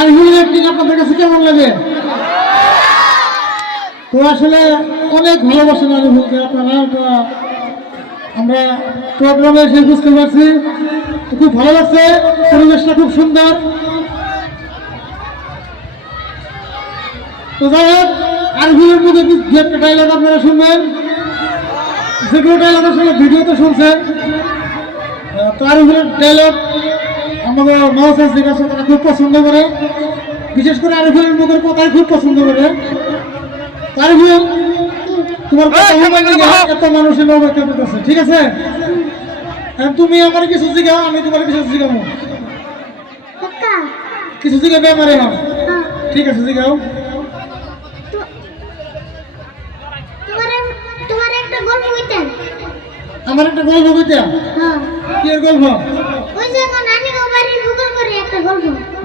আরিফুলের acting আপনাদের কাছে কেমন লাগে? তো আসলে অনেক ভালোবাসেন আরিফুলকে আপনারা। তো আমরা প্রোগ্রামে এসে বুঝতে পারছি, খুব ভালো লাগছে, পরিবেশটা খুব সুন্দর। তো যাই হোক, আরিফুলের মধ্যে দু একটা ডায়লগ আপনারা শুনবেন, যেগুলো ডায়লগ আসলে ভিডিওতে শুনছেন। তো আরিফুলের ডায়লগ আমাদের নওশাদ যেটা আছে তারা খুব পছন্দ করে, বিশেষ করে আরিফুলের মুখের কথাই খুব পছন্দ করে। আরিফুল, তোমার এত মানুষের অপেক্ষা করতেছে, ঠিক আছে? তুমি আমার কিছু জিগাও, আমি তোমার কিছু জিগাবো, কিছু জিগাবে আমারে। হ্যাঁ ঠিক আছে, জিগাও। আমার একটা গল্প কইতে। কি এর গল্প?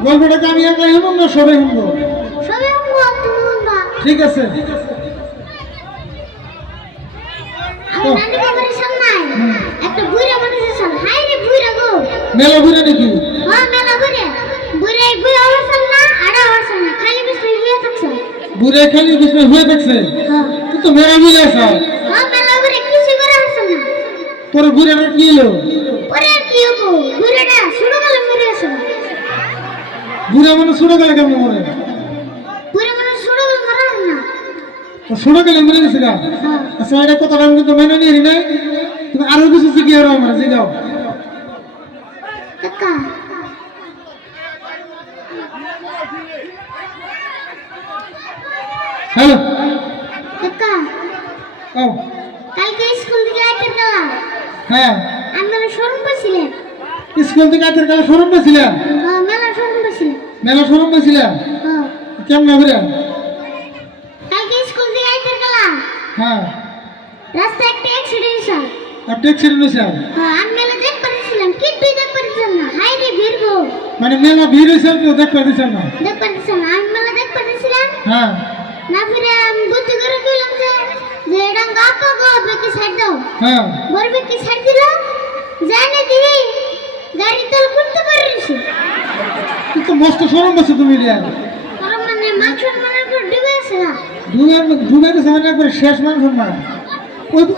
গল্পটাকে আমি একলাই শুনবো না সবাই শুনবো? ঠিক আছে। মেলা ঘুরে নাকি? বুড়ে খালি বিষ্ণু হয়ে থাকছে, কিন্তু মেলা ঘুরে আসা তোর ঘুরে কি এলো? ঘুরে মানে ছোট গেলে কেমন মরে? ছোট গেলে মরে গেছে গা? আচ্ছা, এটা কথাটা আমি কিন্তু মেনে নিয়ে নাই, তুমি আরো কিছু শিখিয়ে আমরা জিগাও। হ্যালো কালকে স্কুল থেকে আইতে গেলাম। হ্যাঁ, আমরা শরম পাইছিলাম। স্কুল থেকে আইতে গেলে শরম পাইছিলাম? মেলা শরম পাইছিলাম। মেলা শরম পাইছিলাম? কেমন ঘুরে? কালকে স্কুল থেকে আইতে গেলাম। হ্যাঁ, রাস্তায় একটা অ্যাক্সিডেন্ট হইছে। একটা অ্যাক্সিডেন্ট হইছে? আমি মেলা দেখ পাচ্ছিলাম, কিন্তু দেখ পাচ্ছিলাম না। হাই রে ভিড় গো। মানে মেলা ভিড় হইছে, কেউ দেখ পাচ্ছিলাম না? দেখ পাচ্ছিলাম না, আমি মেলা দেখ পাচ্ছিলাম। হ্যাঁ, না ফিরে আমি বুদ্ধি করে কইলাম যে এটা গাপা গো, বেকে সাইড দাও। হ্যাঁ, বলবে কি সাইড দিল, জানে দিই গাড়ি তেল করতে পারিস। কিন্তু মস্ত শরম পাইছো তুমি রে। আর মানে মাংসের মানে করে ডুবে আছে না। ডুবে গেছে মানে একবারে শেষ মানুষ না।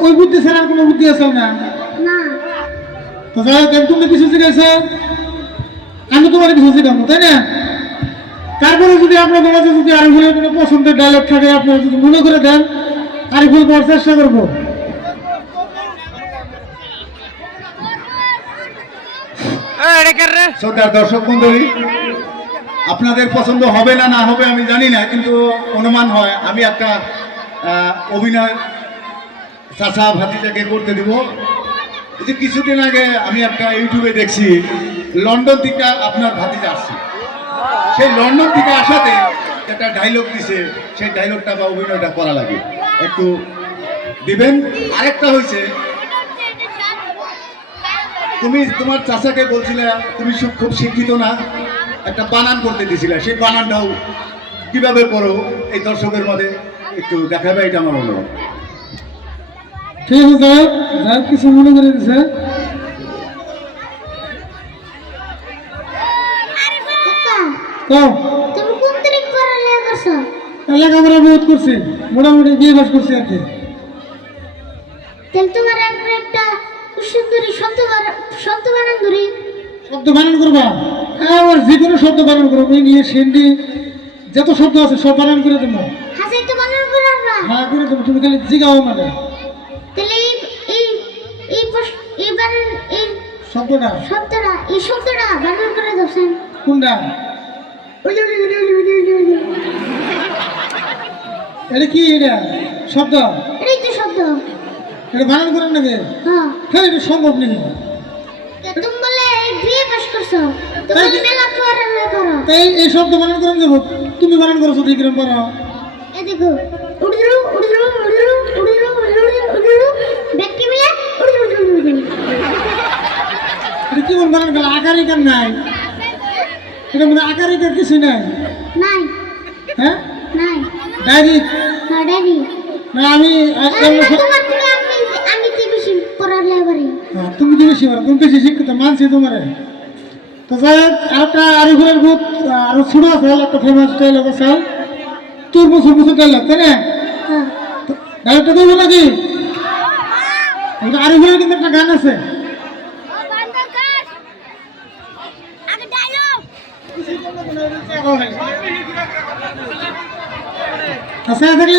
ওই বুদ্ধি ছাড়া আর কোনো বুদ্ধি আছে না? না। তো যাই হোক, তুমি কিছু শিখেছো, আমি তোমার কিছু শিখাবো, তাই না? তারপরে যদি আপনাদের মাঝে যদি আরিফুলের কোনো পছন্দের ডায়লগ থাকে, আপনারা যদি মনে করে দেন, আরিফুল করার চেষ্টা করবো। শ্রদ্ধার দর্শক মন্ডলী, আপনাদের পছন্দ হবে না না হবে আমি জানি না, কিন্তু অনুমান হয় আমি একটা অভিনয় চাচা ভাতিটাকে করতে দিব। এই যে কিছুদিন আগে আমি একটা ইউটিউবে দেখছি, লন্ডন থেকে আপনার ভাতিজা আসছে, সেই লন্ডন থেকে আসাতে একটা ডায়লগ দিছে, সেই ডায়লগটা বা অভিনয়টা করা লাগে, একটু দিবেন। আরেকটা হয়েছে, তুমি তোমার চাচাকে বলছিলে তুমি খুব শিক্ষিত না, একটা বানান করতে দিছিলে, সেই বানানটাও কিভাবে করো এই দর্শকের মধ্যে একটু দেখাবে, এটা আমার অনুরোধ। ঠিক আছে, যাই কিছু মনে করে দিছে। তুমি কোন তারিখ পড়ালেখা করছো? লেখাপড়া বহুত করছি, মোটামুটি বিয়ে পাস করছি আর কি। তাহলে তোমার একটা সুন্দরী শব্দ বানান ধরি। শব্দ বানান করবা? হ্যাঁ, আমার যে কোনো শব্দ বানান করবো, ইংলিশ হিন্দি যত শব্দ আছে সব বানান করে দেবো। হাসি তো বানান করে আমরা। হ্যাঁ, করে দেবো, তুমি খালি জিগাও মানে। তাহলে এই এই এই বানান এই শব্দটা বানান করে দাও। কোনটা? এটা কি? এটা শব্দ? এটাই তো শব্দ। এটা বানান করেন নাকি? হ্যাঁ, এটা সম্ভব নাকি? তুমি বলে বিয়ে পাস করছো, তুমি মেলা পড়ালেখা করো, তাই এই শব্দ বানান করেন যাবো। তুমি বানান করছো দেখি কিরম পারো। এই দেখো, উড়ুরু উড়ুরু উড়ুরু উড়ুরু উড়ুরু উড়ুরু ব্যক্তি মিলে উড়ুরু উড়ুরু। এটা কি বল বানান গেল? আকারিকার নাই, এটা মানে আকারিকার কিছু নাই। নাই। হ্যাঁ, নাই। ডাইরেক্ট না ডাইরি না। আমি আমি তো বেশি পড়ালেখা করি। তুমি তো বেশি পারো, তুমি বেশি শিক্ষিত মানছি তোমারে। তো তো যাই হোক, আরেকটা আরিফুলের গ্রুপ আরো ছোট আছে, একটা ফেমাস ডায়লগ আছে, তোর বছর বছর ডায়লগ, তাই না? হ্যাঁ ডায়লগটা দেবো নাকি? আরিফুলের কিন্তু একটা গান আছে, আচ্ছা থাকলে